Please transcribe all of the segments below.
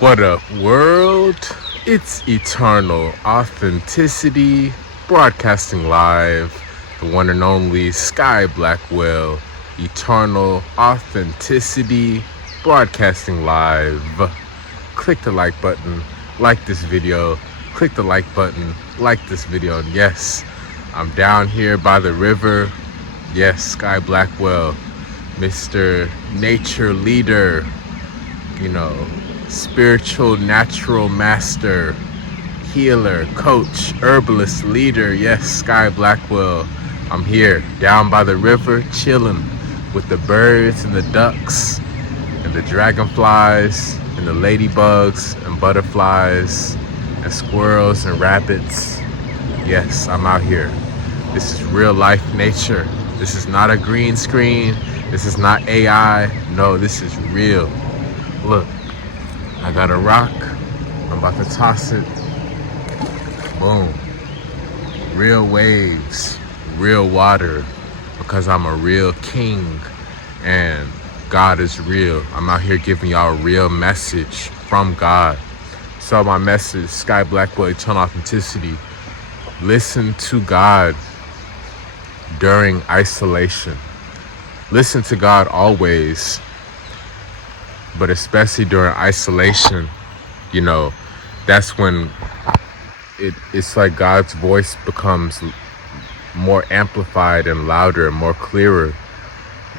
What up, world? It's Eternal Authenticity, broadcasting live, the one and only Sky Blackwell. Eternal Authenticity, broadcasting live. Click the like button, like this video. Click the like button, like this video. And yes, I'm down here by the river. Yes, Sky Blackwell, Mr. Nature Leader, spiritual natural master, healer, coach, herbalist, leader. Yes, Sky Blackwell. I'm here down by the river chilling with the birds and the ducks and the dragonflies and the ladybugs and butterflies and squirrels and rabbits. Yes, I'm out here. This is real life nature. This is not a green screen. This is not AI. No, this is real. Look, I got a rock. I'm about to toss it. Boom. Real waves, real water, because I'm a real king and God is real. I'm out here giving y'all a real message from God. So my message, Sky Blackwell, Eternal Authenticity. Listen to God during isolation. Listen to God always, but especially during isolation, that's when it's like God's voice becomes more amplified and louder and more clearer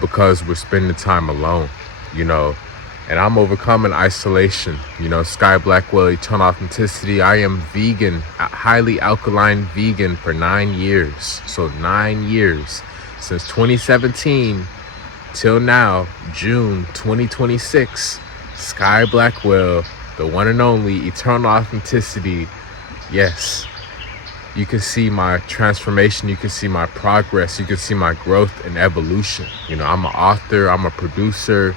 because we're spending time alone, and I'm overcoming isolation. Sky Blackwell, Eternal Authenticity. I am vegan, highly alkaline vegan for 9 years. So 9 years since 2017 till now, June 2026. Sky Blackwell, the one and only Eternal Authenticity. Yes, you can see my transformation. You can see my progress. You can see my growth and evolution. I'm an author. I'm a producer.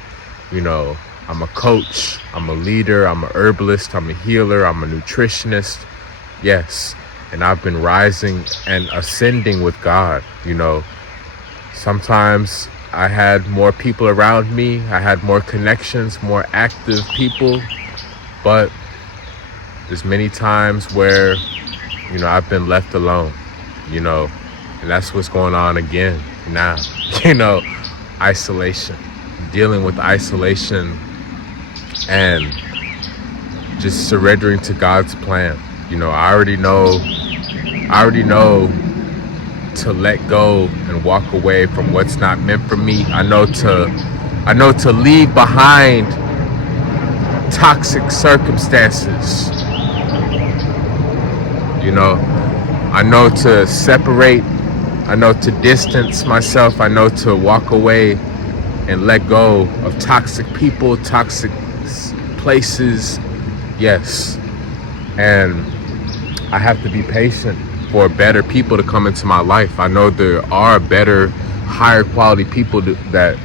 I'm a coach. I'm a leader. I'm a herbalist. I'm a healer. I'm a nutritionist. Yes, and I've been rising and ascending with God. Sometimes I had more people around me. I had more connections, more active people. But there's many times where, I've been left alone, and that's what's going on again now. Isolation, dealing with isolation and just surrendering to God's plan. I already know to let go and walk away from what's not meant for me. I know to leave behind toxic circumstances. I know to separate. I know to distance myself. I know to walk away and let go of toxic people, toxic places. Yes. And I have to be patient for better people to come into my life. I know there are better, higher quality people that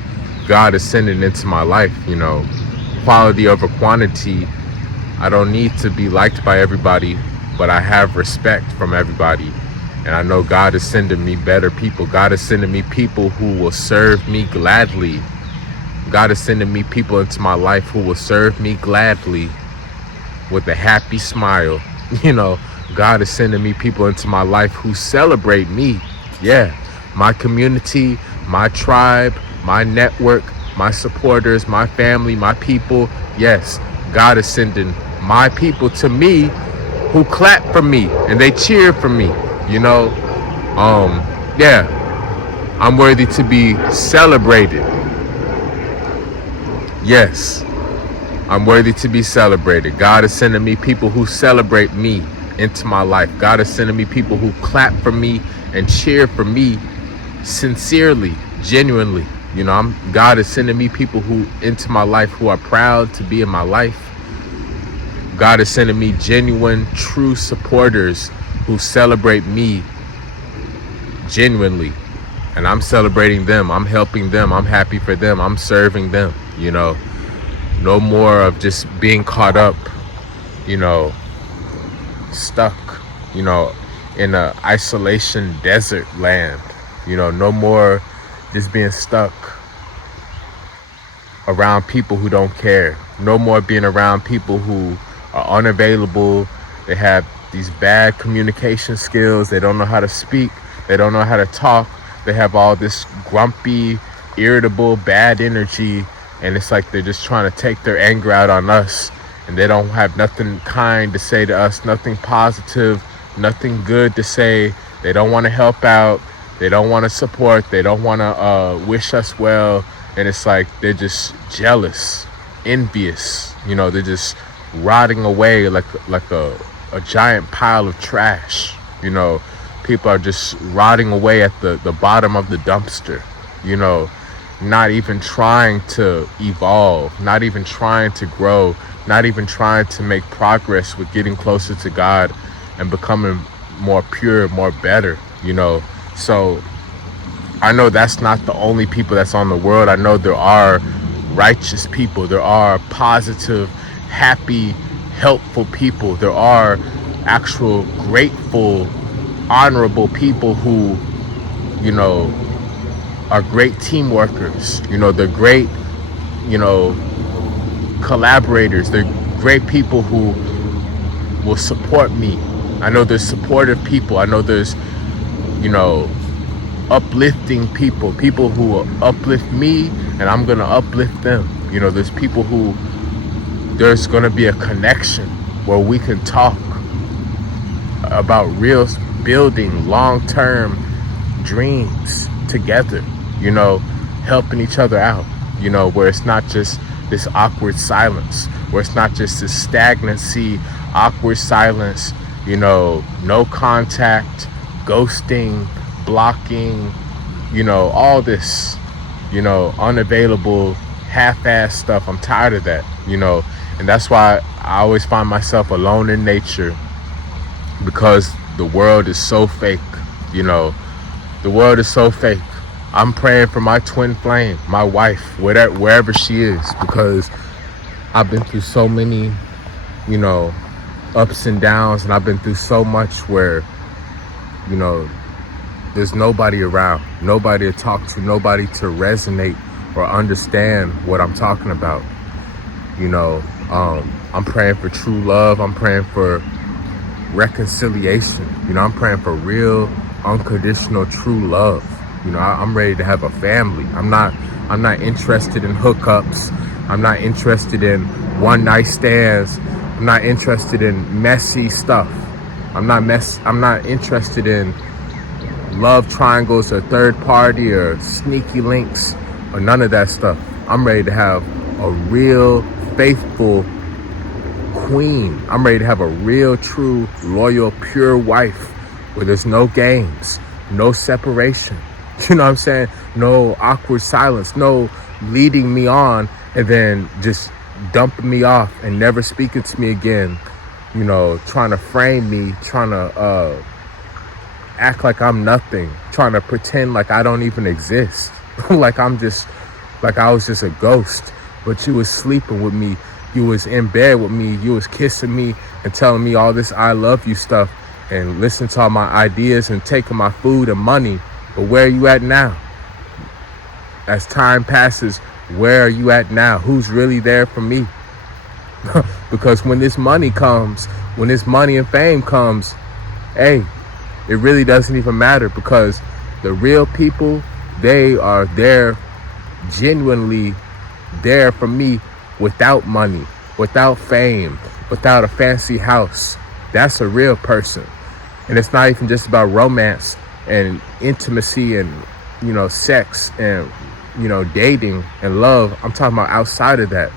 God is sending into my life. Quality over quantity. I don't need to be liked by everybody, but I have respect from everybody. And I know God is sending me better people. God is sending me people who will serve me gladly. God is sending me people into my life who will serve me gladly with a happy smile. God is sending me people into my life who celebrate me. Yeah, my community, my tribe, my network, my supporters, my family, my people. Yes, God is sending my people to me who clap for me and they cheer for me. Yeah, I'm worthy to be celebrated. Yes, I'm worthy to be celebrated. God is sending me people who celebrate me into my life. God is sending me people who clap for me and cheer for me sincerely, genuinely. God is sending me people who into my life who are proud to be in my life. God is sending me genuine, true supporters who celebrate me genuinely. And I'm celebrating them. I'm helping them. I'm happy for them. I'm serving them. No more of just being caught up, stuck, in a isolation desert land. No more just being stuck around people who don't care. No more being around people who are unavailable. They have these bad communication skills. They don't know how to speak. They don't know how to talk. They have all this grumpy, irritable, bad energy. And it's like they're just trying to take their anger out on us. And they don't have nothing kind to say to us, nothing positive, nothing good to say. They don't want to help out. They don't want to support. They don't want to wish us well. And it's like they're just jealous, envious. They're just rotting away like a giant pile of trash. People are just rotting away at the bottom of the dumpster. Not even trying to evolve, not even trying to grow, not even trying to make progress with getting closer to God and becoming more pure, more better. So I know that's not the only people that's on the world. I know there are righteous people. There are positive, happy, helpful people. There are actual grateful, honorable people who, are great team workers. They're great, collaborators. They're great people who will support me. I know there's supportive people. I know there's, uplifting people who will uplift me, and I'm going to uplift them. There's people who there's going to be a connection where we can talk about real building long-term dreams together, helping each other out, where it's not just this awkward silence, where it's not just this stagnancy, awkward silence, no contact, ghosting, blocking, all this, unavailable, half-ass stuff. I'm tired of that, and that's why I always find myself alone in nature, because the world is so fake. The world is so fake. I'm praying for my twin flame, my wife, wherever she is, because I've been through so many, ups and downs, and I've been through so much where, there's nobody around, nobody to talk to, nobody to resonate or understand what I'm talking about. I'm praying for true love. I'm praying for reconciliation. I'm praying for real, unconditional, true love. I'm ready to have a family. I'm not interested in hookups. I'm not interested in one night stands. I'm not interested in messy stuff. I'm not interested in love triangles or third party or sneaky links or none of that stuff. I'm ready to have a real, faithful queen. I'm ready to have a real, true, loyal, pure wife where there's no games, no separation. You know what I'm saying? No awkward silence, no leading me on and then just dumping me off and never speaking to me again. Trying to frame me, trying to act like I'm nothing, trying to pretend like I don't even exist. like I was just a ghost, but you was sleeping with me. You was in bed with me. You was kissing me and telling me all this I love you stuff and listening to all my ideas and taking my food and money. But where are you at now? As time passes, where are you at now? Who's really there for me? Because when this money comes, when this money and fame comes, hey, it really doesn't even matter, because the real people, they are there, genuinely there for me without money, without fame, without a fancy house. That's a real person. And it's not even just about romance and intimacy and, sex and, dating and love. I'm talking about outside of that,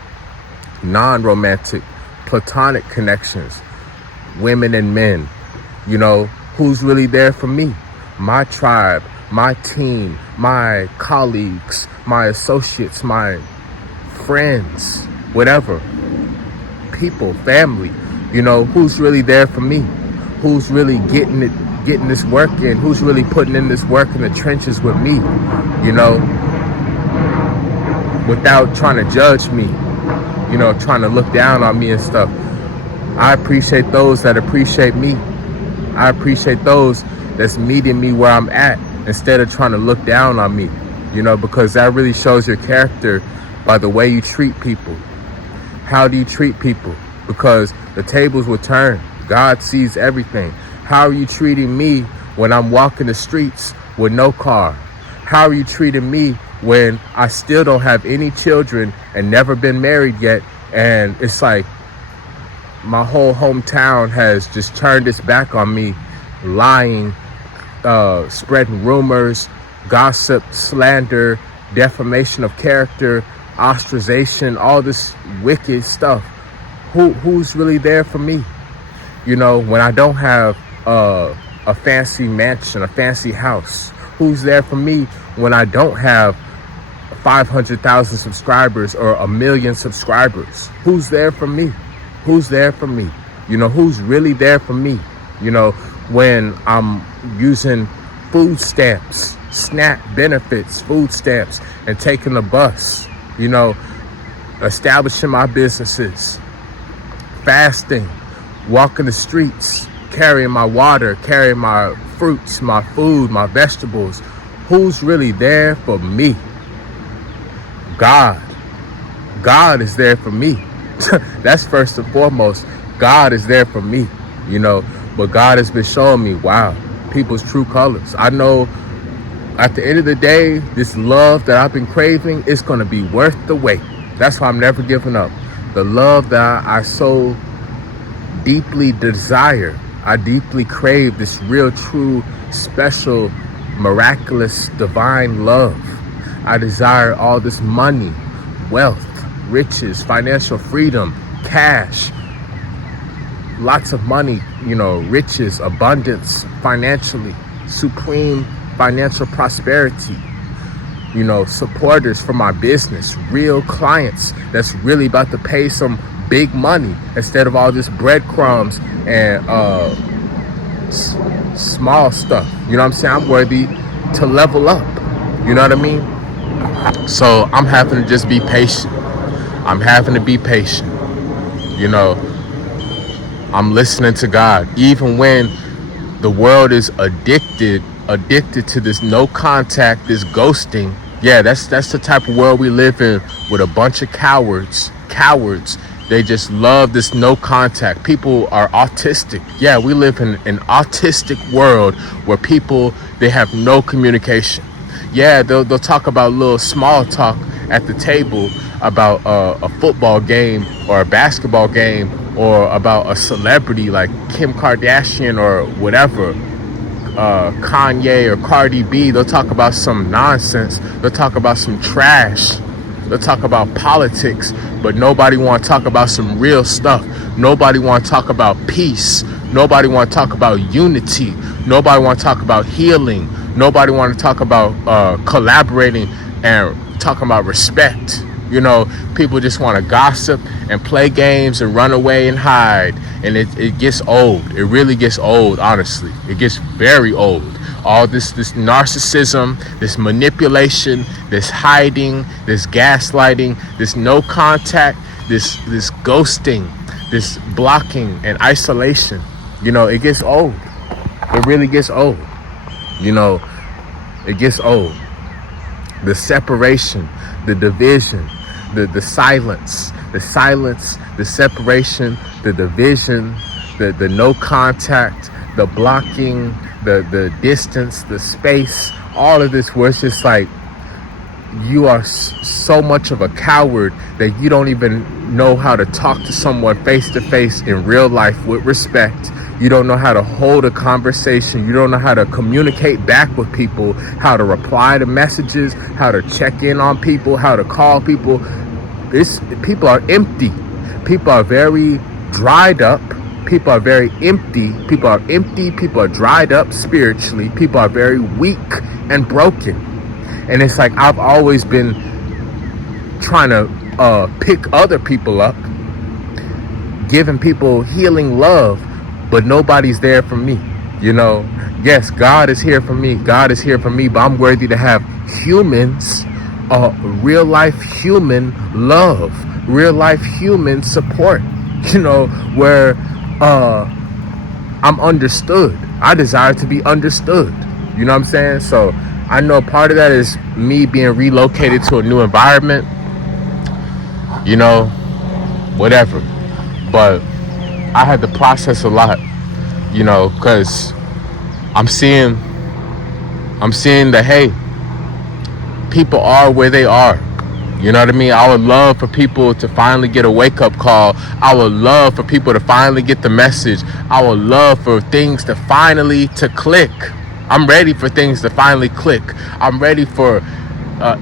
non-romantic, platonic connections, women and men. Who's really there for me? My tribe, my team, my colleagues, my associates, my friends, whatever. People, family. Who's really there for me? Who's really getting this work in? Who's really putting in this work in the trenches with me? Without trying to judge me, trying to look down on me and stuff. I appreciate those that appreciate me. I appreciate those that's meeting me where I'm at instead of trying to look down on me, because that really shows your character by the way you treat people, How do you treat people? Because the tables will turn. God sees everything. How are you treating me when I'm walking the streets with no car? How are you treating me when I still don't have any children and never been married yet? And it's like my whole hometown has just turned its back on me, lying, spreading rumors, gossip, slander, defamation of character, ostracization, all this wicked stuff. Who's really there for me? You know, when I don't have a fancy mansion, a fancy house, who's there for me when I don't have 500,000 subscribers or 1 million subscribers? Who's there for me? Who's there for me? You know, who's really there for me? You know, when I'm using food stamps, SNAP benefits, food stamps, and taking the bus, you know, establishing my businesses, fasting, walking the streets, carrying my water, carrying my fruits, my food, my vegetables. Who's really there for me? God. God is there for me. That's first and foremost. God is there for me, you know. But God has been showing me, wow, people's true colors. I know at the end of the day, this love that I've been craving is going to be worth the wait. That's why I'm never giving up. The love that I so deeply desire, I deeply crave, this real, true, special, miraculous, divine love. I desire all this money, wealth, riches, financial freedom, cash, lots of money, you know, riches, abundance, financially, supreme financial prosperity, you know, supporters for my business, real clients that's really about to pay some big money instead of all this breadcrumbs and small stuff. You know what I'm saying? I'm worthy to level up. You know what I mean? So I'm having to just be patient. I'm having to be patient. You know, I'm listening to God. Even when the world is addicted to this no contact, this ghosting. Yeah, that's the type of world we live in, with a bunch of cowards. They just love this no contact. People are autistic. Yeah, we live in an autistic world where people, they have no communication. Yeah, they'll talk about little small talk at the table about a football game or a basketball game or about a celebrity like Kim Kardashian or whatever, Kanye or Cardi B. They'll talk about some nonsense. They'll talk about some trash. They'll talk about politics, but nobody want to talk about some real stuff. Nobody want to talk about peace. Nobody want to talk about unity. Nobody want to talk about healing. Nobody want to talk about collaborating and talking about respect. You know, people just want to gossip and play games and run away and hide. And it gets old. It really gets old, honestly. It gets very old. All this narcissism, this manipulation, this hiding, this gaslighting, this no contact, this ghosting, this blocking and isolation. You know, it gets old. It really gets old. You know, it gets old. The separation, the division, the silence, the separation, the division, the no contact, the blocking, the distance, the space, all of this, where it's just like you are so much of a coward that you don't even know how to talk to someone face to face in real life with respect. You don't know how to hold a conversation. You don't know how to communicate back with people, how to reply to messages, how to check in on people, how to call people. People are empty. People are very dried up. People are very empty. People are empty. People are dried up spiritually. People are very weak and broken. And it's like I've always been trying to pick other people up, giving people healing love, but nobody's there for me. You know, yes, God is here for me. God is here for me, but I'm worthy to have humans, real life human love, real life human support, you know, where I'm understood. I desire to be understood. You know what I'm saying? So I know part of that is me being relocated to a new environment. You know, whatever. But I had to process a lot, because I'm seeing that, hey, people are where they are. You know what I mean? I would love for people to finally get a wake-up call. I would love for people to finally get the message. I would love for things to finally click. I'm ready for things to finally click. I'm ready for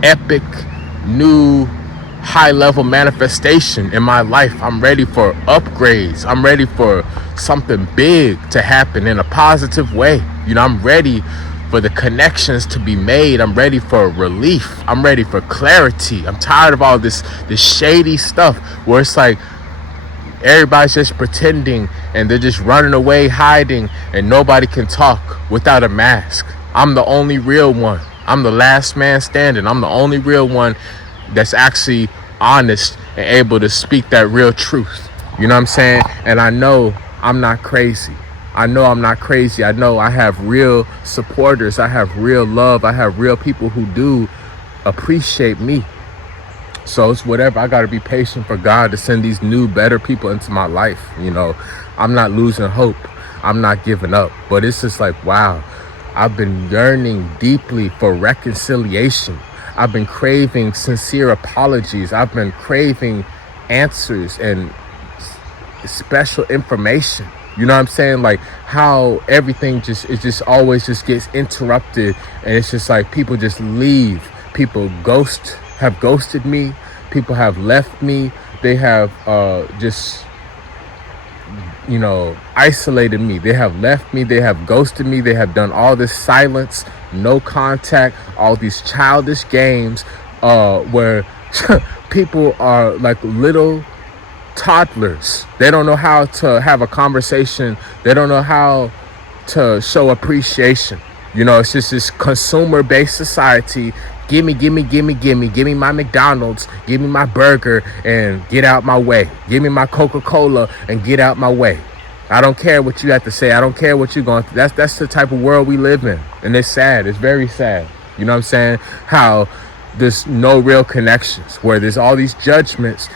epic, new, high-level manifestation in my life. I'm ready for upgrades. I'm ready for something big to happen in a positive way. I'm ready for the connections to be made. I'm ready for relief. I'm ready for clarity. I'm tired of all this shady stuff where it's like everybody's just pretending and they're just running away, hiding, and nobody can talk without a mask. I'm the only real one. I'm the last man standing. I'm the only real one that's actually honest and able to speak that real truth. You know what I'm saying? And I know I'm not crazy. I know I'm not crazy. I know I have real supporters. I have real love. I have real people who do appreciate me. So it's whatever. I got to be patient for God to send these new, better people into my life. I'm not losing hope. I'm not giving up. But it's just like, wow, I've been yearning deeply for reconciliation. I've been craving sincere apologies. I've been craving answers and special information. You know what I'm saying? Like how everything just always gets interrupted, and it's just like people just leave. People have ghosted me. People have left me. They have just isolated me. They have left me. They have ghosted me. They have done all this silence, no contact, all these childish games where people are like little toddlers. They don't know how to have a conversation. They don't know how to show appreciation. It's just this consumer-based society. Give me my McDonald's, give me my burger, and get out my way. Give me my Coca-Cola and get out my way. I don't care what you have to say. I don't care what you're going through. That's the type of world we live in. And it's sad. It's very sad. You know what I'm saying? How there's no real connections, where there's all these judgments,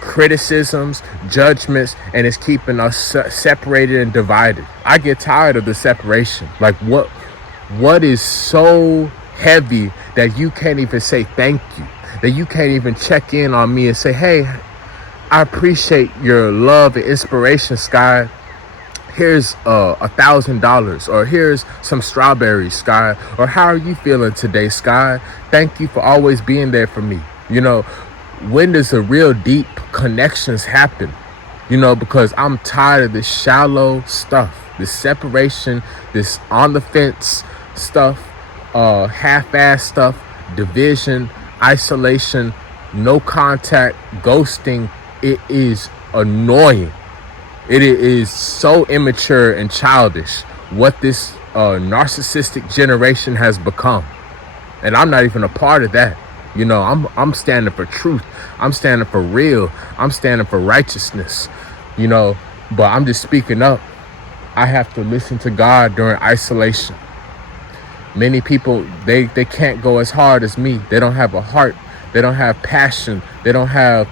criticisms, judgments, and it's keeping us separated and divided. I get tired of the separation. Like what is so heavy that you can't even say thank you, that you can't even check in on me and say, hey, I appreciate your love and inspiration, Sky. Here's $1,000, or here's some strawberries, Sky, or how are you feeling today, Sky? Thank you for always being there for me. When does the real deep connections happen? Because I'm tired of this shallow stuff, this separation, this on the fence stuff, half-ass stuff, division, isolation, no contact, ghosting. It is annoying. It is so immature and childish what this narcissistic generation has become. And I'm not even a part of that. I'm standing for truth. I'm standing for real. I'm standing for righteousness. But I'm just speaking up. I have to listen to God during isolation. Many people, they can't go as hard as me. They don't have a heart. They don't have passion. They don't have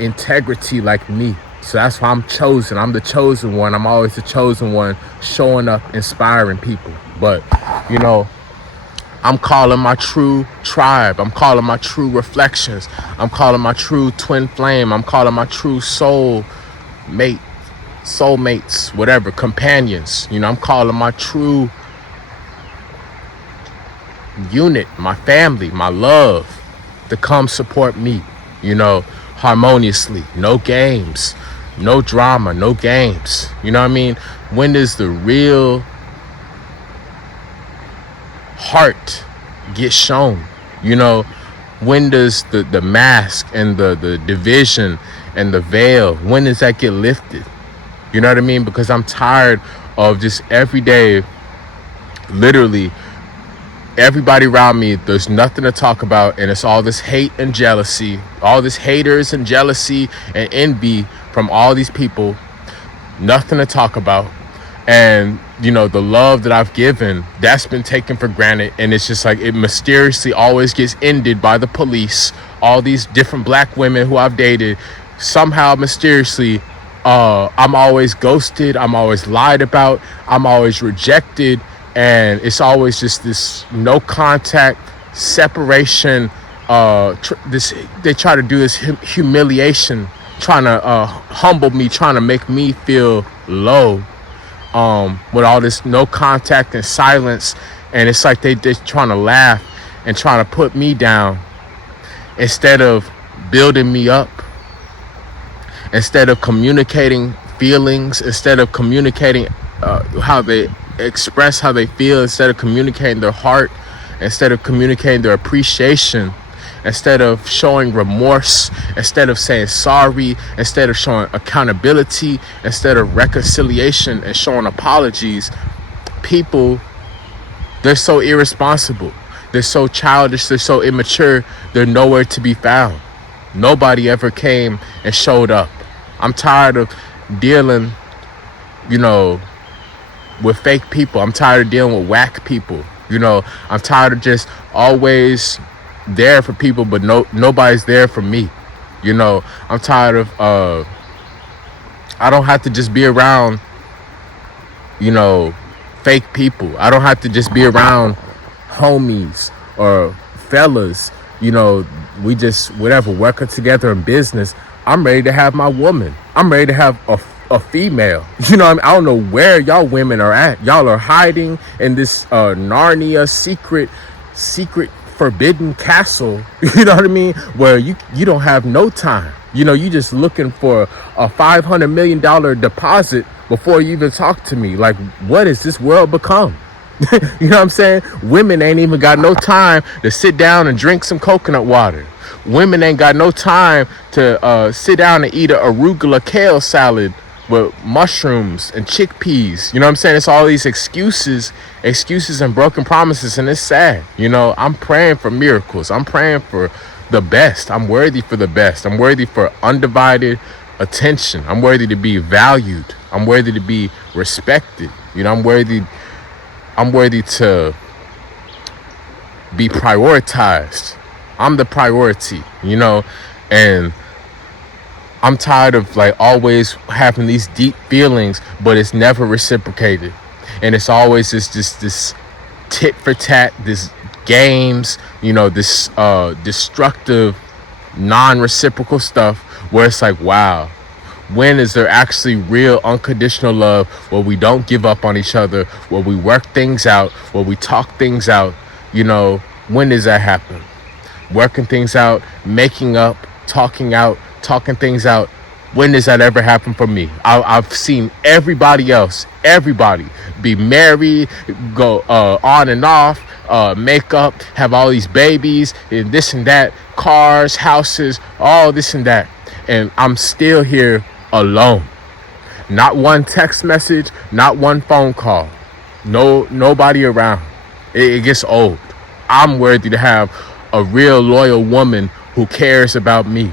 integrity like me. So that's why I'm chosen. I'm the chosen one. I'm always the chosen one, showing up, inspiring people. But, I'm calling my true tribe. I'm calling my true reflections. I'm calling my true twin flame. I'm calling my true soulmates, whatever, companions. I'm calling my true unit, my family, my love, to come support me, harmoniously. No games, no drama, no games. You know what I mean? When does the real heart get shown? When does the mask and the division and the veil, when does that get lifted? You know what I mean? Because I'm tired of just every day, literally everybody around me, there's nothing to talk about, and it's all this hate and jealousy, all this haters and jealousy and envy from all these people. Nothing to talk about. And the love that I've given, that's been taken for granted. And it's just like it mysteriously always gets ended by the police. All these different black women who I've dated somehow mysteriously, I'm always ghosted, I'm always lied about, I'm always rejected, and it's always just this no contact separation. This they try to do this humiliation, trying to humble me, trying to make me feel low, with all this no contact and silence. And it's like they're trying to laugh and trying to put me down instead of building me up, instead of communicating feelings, instead of communicating how they express how they feel, instead of communicating their heart, instead of communicating their appreciation, instead of showing remorse, instead of saying sorry, instead of showing accountability, instead of reconciliation and showing apologies. People, they're so irresponsible, they're so childish, they're so immature, they're nowhere to be found. Nobody ever came and showed up. I'm tired of dealing, with fake people. I'm tired of dealing with whack people. I'm tired of just always there for people, but nobody's there for me. I'm tired of I don't have to just be around, fake people. I don't have to just be around homies or fellas. We just whatever working together in business. I'm ready to have my woman. I'm ready to have a female. I don't know where y'all women are at. Y'all are hiding in this Narnia secret forbidden castle. You know what I mean? Where you don't have no time. You just looking for a $500 million deposit before you even talk to me. Like, what has this world become? You know what I'm saying? Women ain't even got no time to sit down and drink some coconut water. Women ain't got no time to sit down and eat a arugula kale salad with mushrooms and chickpeas. You know what I'm saying? It's all these excuses and broken promises, and it's sad. I'm praying for miracles. I'm praying for the best. I'm worthy for the best. I'm worthy for undivided attention. I'm worthy to be valued. I'm worthy to be respected. I'm worthy to be prioritized. I'm the priority, and I'm tired of always having these deep feelings, but it's never reciprocated. And it's always this tit for tat, this games, this destructive, non-reciprocal stuff where it's like, wow, when is there actually real unconditional love where we don't give up on each other, where we work things out, where we talk things out? When does that happen? Working things out, making up, talking things out. When does that ever happen for me? I've seen everybody be married, go on and off, make up, have all these babies and this and that, cars, houses, all this and that. And I'm still here alone. Not one text message, not one phone call. Nobody around. It gets old. I'm worthy to have a real loyal woman who cares about me.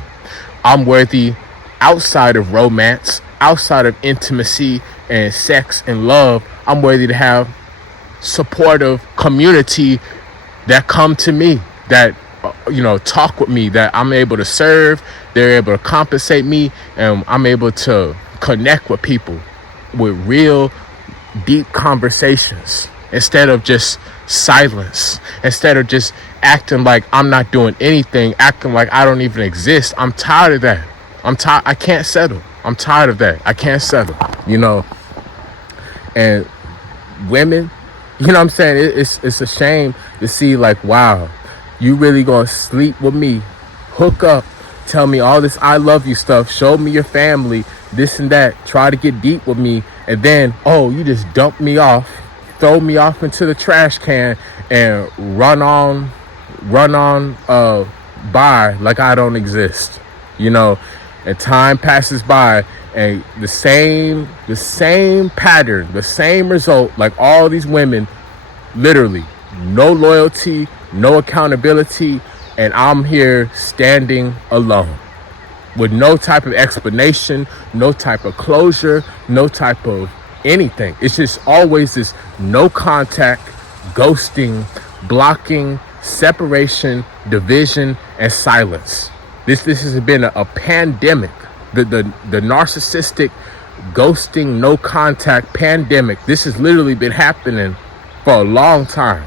I'm worthy outside of romance, outside of intimacy and sex and love. I'm worthy to have supportive community that come to me, that talk with me, that I'm able to serve, they're able to compensate me, and I'm able to connect with people with real deep conversations instead of just silence, instead of just acting like I'm not doing anything, acting like I don't even exist. I'm tired of that. I can't settle. I'm tired of that. I can't settle, and women, what I'm saying? It's a shame to see wow, you really gonna sleep with me, hook up, tell me all this I love you stuff, show me your family, this and that, try to get deep with me, and then, you just dump me off, throw me off into the trash can and run on by like I don't exist, and time passes by and the same pattern, the same result, like all these women, literally no loyalty, no accountability, and I'm here standing alone with no type of explanation, no type of closure, no type of anything. It's just always this no contact, ghosting, blocking, separation, division, and silence. This has been a pandemic. The narcissistic, ghosting, no contact pandemic. This has literally been happening for a long time.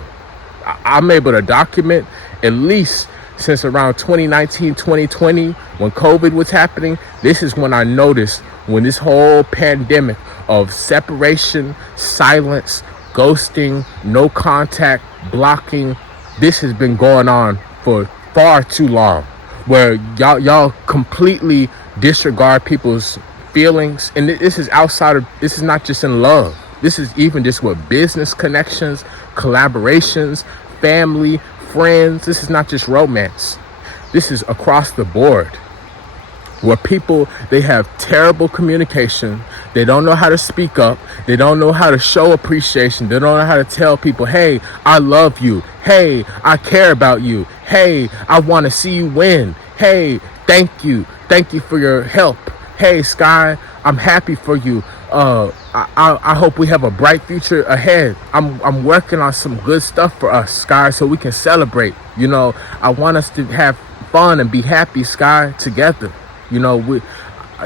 I'm able to document at least since around 2019, 2020, when COVID was happening. This is when I noticed when this whole pandemic of separation, silence, ghosting, no contact, blocking, this has been going on for far too long, where y'all completely disregard people's feelings. And this is this is not just in love. This is even just with business connections, collaborations, family, friends. This is not just romance. This is across the board, where people, they have terrible communication. They don't know how to speak up. They don't know how to show appreciation. They don't know how to tell people, hey, I love you. Hey, I care about you. Hey, I want to see you win. Hey, thank you. Thank you for your help. Hey, Sky, I'm happy for you. I hope we have a bright future ahead. I'm working on some good stuff for us, Sky, so we can celebrate. You know, I want us to have fun and be happy, Sky, together. You know,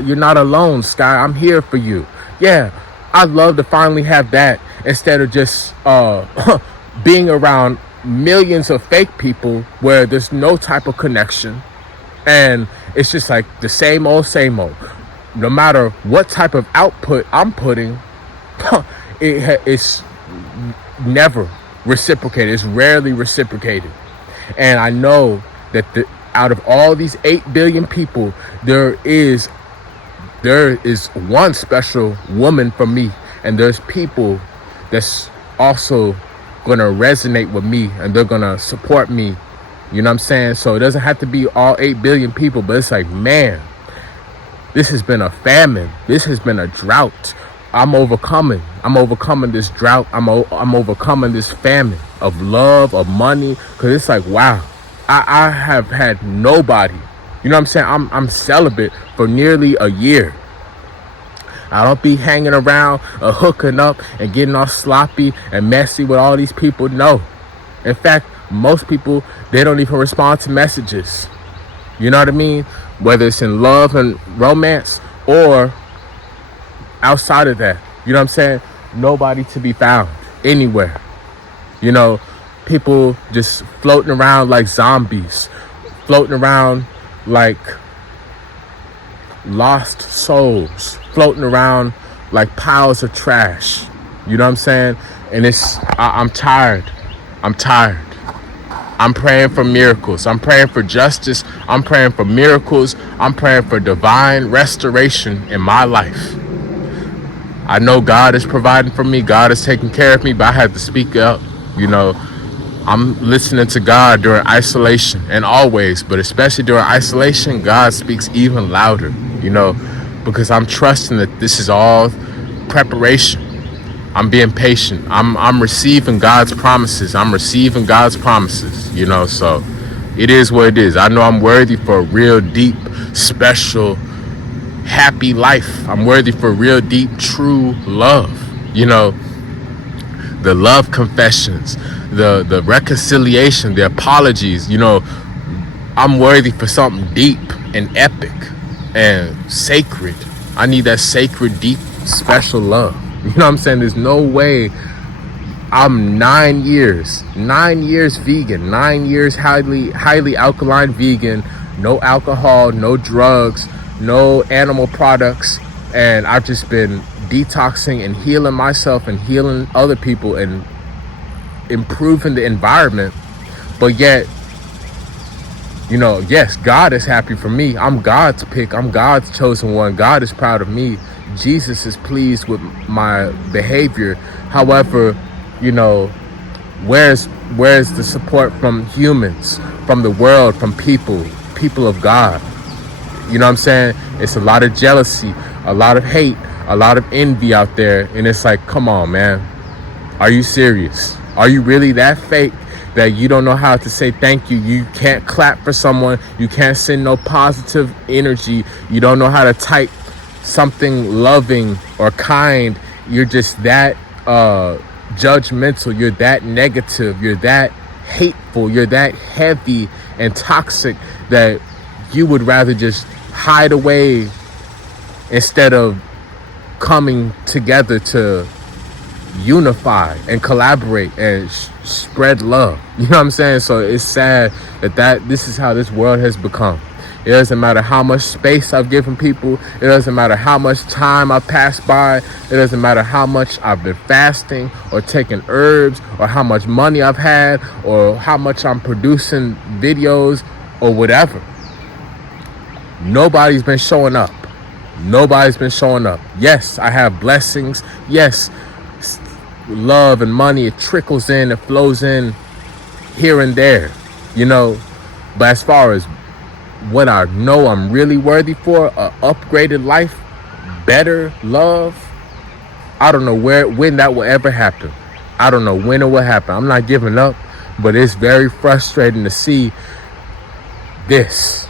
you're not alone, Sky. I'm here for you. Yeah, I'd love to finally have that instead of just being around millions of fake people where there's no type of connection. And it's just like the same old, same old. No matter what type of output I'm putting, it's never reciprocated. It's rarely reciprocated. And I know that out of all these 8 billion people, there is one special woman for me. And there's people that's also going to resonate with me, and they're going to support me. You know what I'm saying? So it doesn't have to be all 8 billion people, but it's like, man, this has been a famine. This has been a drought. I'm overcoming this drought. I'm overcoming this famine of love, of money. Because it's like, wow, I have had nobody. You know what I'm saying? I'm celibate for nearly a year. I don't be hanging around or hooking up and getting all sloppy and messy with all these people. No. In fact, most people, they don't even respond to messages. You know what I mean? Whether it's in love and romance or outside of that. You know what I'm saying? Nobody to be found anywhere. You know, people just floating around like zombies, floating around like lost souls, floating around like piles of trash. You know what I'm saying? And I'm tired. I'm tired. I'm praying for miracles. I'm praying for justice. I'm praying for miracles. I'm praying for divine restoration in my life. I know God is providing for me. God is taking care of me, but I have to speak up. You know, I'm listening to God during isolation, and always, but especially during isolation, God speaks even louder, you know, because I'm trusting that this is all preparation. I'm being patient. I'm receiving God's promises. I'm receiving God's promises, you know, so it is what it is. I know I'm worthy for a real deep, special, happy life. I'm worthy for real deep, true love. You know, the love confessions, the reconciliation, the apologies, you know, I'm worthy for something deep and epic and sacred. I need that sacred, deep, special love. You know what I'm saying? There's no way. I'm 9 years vegan, 9 years highly alkaline vegan, no alcohol, no drugs, no animal products. And I've just been detoxing and healing myself and healing other people and improving the environment. But yet, you know, yes, God is happy for me. I'm God's pick. I'm God's chosen one. God is proud of me. Jesus is pleased with my behavior. However, you know, where's the support from humans, from the world, from people of God? You know what I'm saying? It's a lot of jealousy, a lot of hate, a lot of envy out there. And it's like, come on, man. Are you serious? Are you really that fake that you don't know how to say thank you? You can't clap for someone. You can't send no positive energy. You don't know how to type something loving or kind. You're just that judgmental. You're that negative. You're that hateful. You're that heavy and toxic that you would rather just hide away instead of coming together to unify and collaborate and spread love. You know what I'm saying? So it's sad that this is how this world has become. It doesn't matter how much space I've given people. It doesn't matter how much time I've passed by. It doesn't matter how much I've been fasting or taking herbs, or how much money I've had, or how much I'm producing videos or whatever. Nobody's been showing up. Nobody's been showing up. Yes, I have blessings. Yes, love and money, it trickles in, it flows in here and there, but as far as what I know I'm really worthy for, a upgraded life, better love, I don't know when that will ever happen. I don't know when it will happen. I'm not giving up, but it's very frustrating to see this,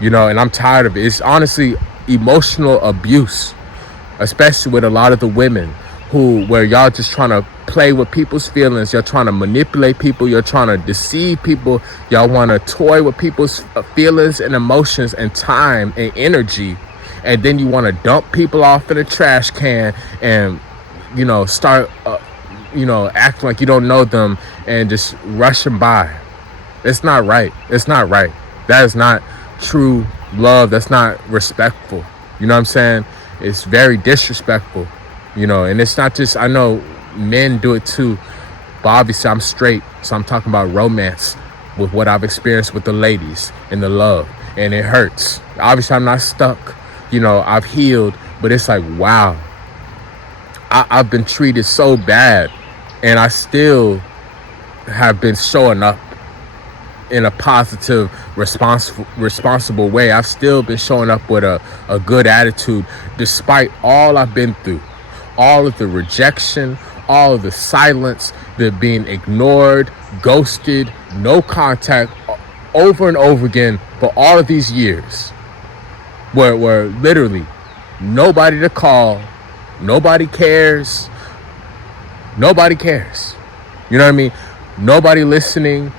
and I'm tired of it. It's honestly emotional abuse, especially with a lot of the women where y'all just trying to play with people's feelings. You're trying to manipulate people. You're trying to deceive people. Y'all want to toy with people's feelings and emotions and time and energy. And then you want to dump people off in a trash can and, start, acting like you don't know them and just rushing by. It's not right. It's not right. That is not true love. That's not respectful. You know what I'm saying? It's very disrespectful. And it's not just, I know men do it too, but obviously I'm straight, so I'm talking about romance with what I've experienced with the ladies and the love, and it hurts. Obviously I'm not stuck, I've healed, but it's like, wow, I've been treated so bad, and I still have been showing up in a positive, responsible way. I've still been showing up with a good attitude, despite all I've been through. All of the rejection, all of the silence, the being ignored, ghosted, no contact, over and over again for all of these years, where literally nobody to call, nobody cares, you know what I mean? Nobody listening,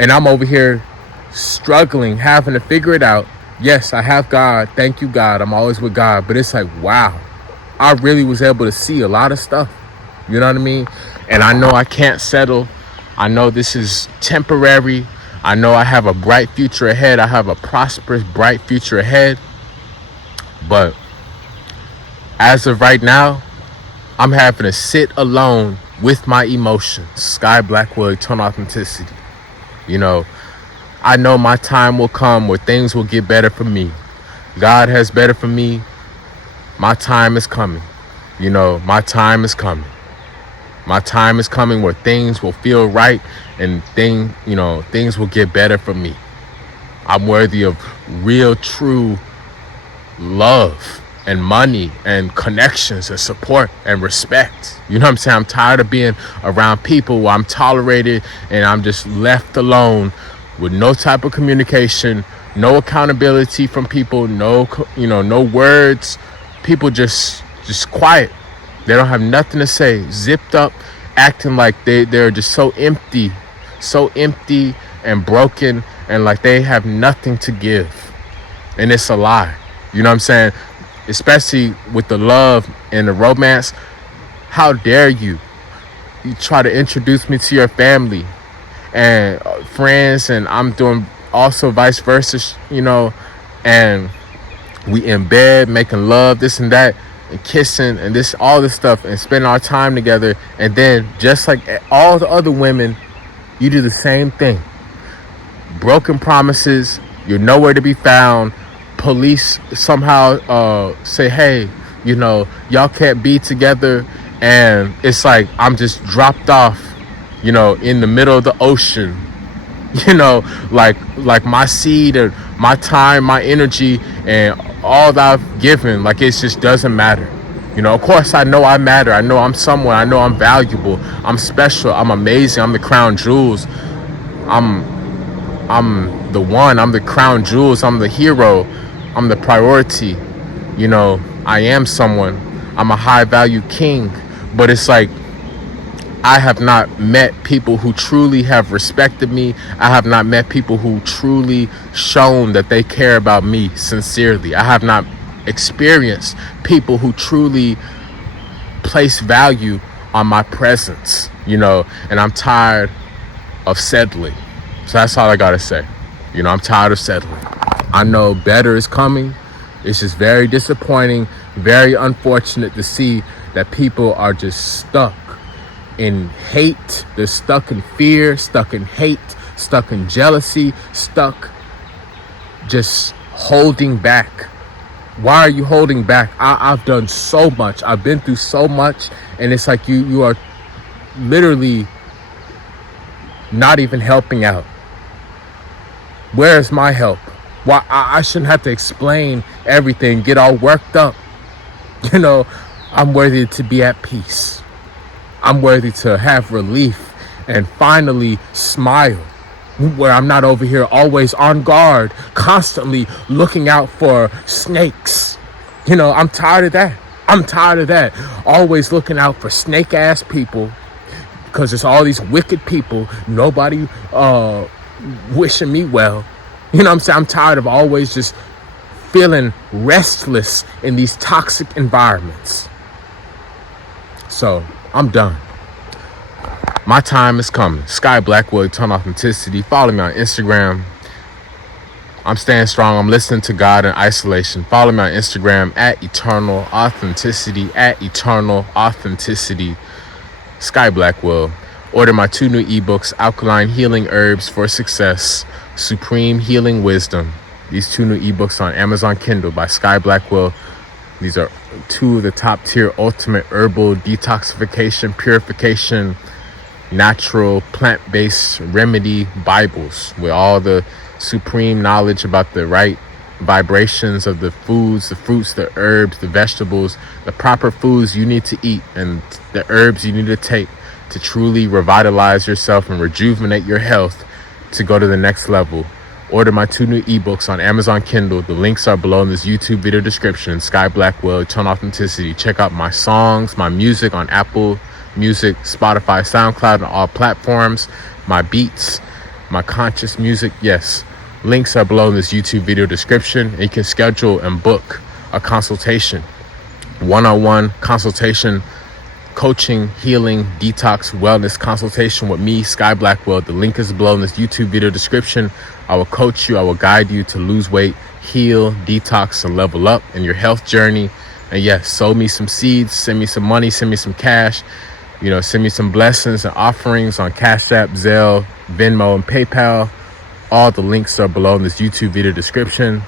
and I'm over here struggling, having to figure it out. Yes, I have God, thank you God, I'm always with God, but it's like, wow, I really was able to see a lot of stuff. You know what I mean? And I know I can't settle. I know this is temporary. I know I have a bright future ahead. I have a prosperous, bright future ahead. But as of right now, I'm having to sit alone with my emotions. Sky Blackwell, Eternal Authenticity. I know my time will come where things will get better for me. God has better for me. My time is coming. My time is coming. My time is coming where things will feel right and things will get better for me. I'm worthy of real, true love and money and connections and support and respect. You know what I'm saying? I'm tired of being around people where I'm tolerated and I'm just left alone with no type of communication, no accountability from people, no words. People just quiet. They don't have nothing to say, zipped up, acting like they're just so empty and broken, and like they have nothing to give. And it's a lie. You know what I'm saying? Especially with the love and the romance. How dare you try to introduce me to your family and friends, and I'm doing also vice versa, and we in bed making love, this and that, and kissing and this, all this stuff, and spending our time together. And then just like all the other women, you do the same thing. Broken promises, you're nowhere to be found. Police somehow say, hey, y'all can't be together, and it's like I'm just dropped off, in the middle of the ocean, like my seed and my time, my energy, and all that I've given, like it just doesn't matter. Of course I know I matter. I know I'm someone. I know I'm valuable. I'm special. I'm amazing. I'm the crown jewels. I'm the one. I'm the crown jewels. I'm the hero. I'm the priority. I am someone. I'm a high value king. But it's like, I have not met people who truly have respected me. I have not met people who truly shown that they care about me sincerely. I have not experience people who truly place value on my presence, and I'm tired of settling. So that's all I gotta say. I'm tired of settling. I know better is coming. It's just very disappointing, very unfortunate to see that people are just stuck in hate. They're stuck in fear, stuck in hate, stuck in jealousy, stuck just holding back. Why are you holding back? I've done so much. I've been through so much. And it's like you are literally not even helping out. Where is my help? Why I shouldn't have to explain everything, get all worked up. I'm worthy to be at peace. I'm worthy to have relief and finally smile, where I'm not over here always on guard, constantly looking out for snakes. I'm tired of that. I'm tired of that. Always looking out for snake ass people, because it's all these wicked people. Nobody wishing me well. What I'm saying? I'm tired of always just feeling restless in these toxic environments. So I'm done. My time is coming. Sky Blackwell, Eternal Authenticity. Follow me on Instagram. I'm staying strong. I'm listening to God in isolation. Follow me on Instagram at Eternal Authenticity, at Eternal Authenticity. Sky Blackwell. Order my 2 new ebooks, Alkaline Healing Herbs for Success, Supreme Healing Wisdom. These 2 new ebooks on Amazon Kindle by Sky Blackwell. These are 2 of the top tier ultimate herbal detoxification, purification, natural plant-based remedy Bibles with all the supreme knowledge about the right vibrations of the foods, the fruits, the herbs, the vegetables, the proper foods you need to eat, and the herbs you need to take to truly revitalize yourself and rejuvenate your health to go to the next level. Order my 2 new ebooks on Amazon Kindle. The links are below in this YouTube video description. Sky Blackwell, Eternal Authenticity. Check out my songs, my music on Apple Music, Spotify, SoundCloud, and all platforms. My beats, my conscious music. Yes, links are below in this YouTube video description. And you can schedule and book a consultation, one-on-one consultation, coaching, healing, detox, wellness consultation with me, Sky Blackwell. The link is below in this YouTube video description. I will coach you. I will guide you to lose weight, heal, detox, and level up in your health journey. And yes, sow me some seeds, send me some money, send me some cash. Send me some blessings and offerings on Cash App, Zelle, Venmo, and PayPal. All the links are below in this YouTube video description.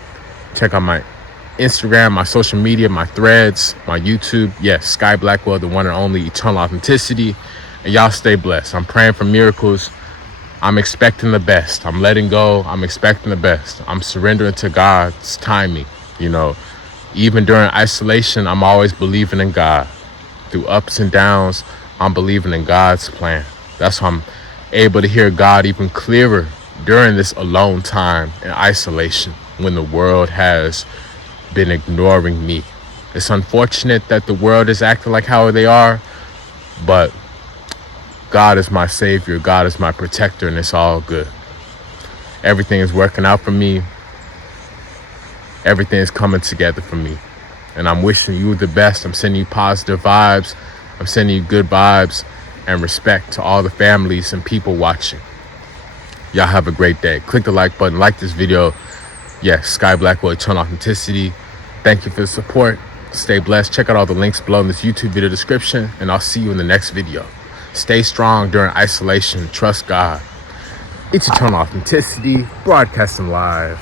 Check out my Instagram, my social media, my threads, my YouTube. Yes, Sky Blackwell, the one and only Eternal Authenticity. And y'all stay blessed. I'm praying for miracles. I'm expecting the best. I'm letting go. I'm expecting the best. I'm surrendering to God's timing. Even during isolation, I'm always believing in God. Through ups and downs, I'm believing in God's plan. That's why I'm able to hear God even clearer during this alone time in isolation, when the world has been ignoring me. It's unfortunate that the world is acting like how they are, but God is my savior. God is my protector, and it's all good. Everything is working out for me. Everything is coming together for me. And I'm wishing you the best. I'm sending you positive vibes. I'm sending you good vibes and respect to all the families and people watching. Y'all have a great day. Click the like button, like this video. Yes, Sky Blackwell, Eternal Authenticity. Thank you for the support. Stay blessed. Check out all the links below in this YouTube video description, and I'll see you in the next video. Stay strong during isolation. Trust God. It's Eternal Authenticity, broadcasting live.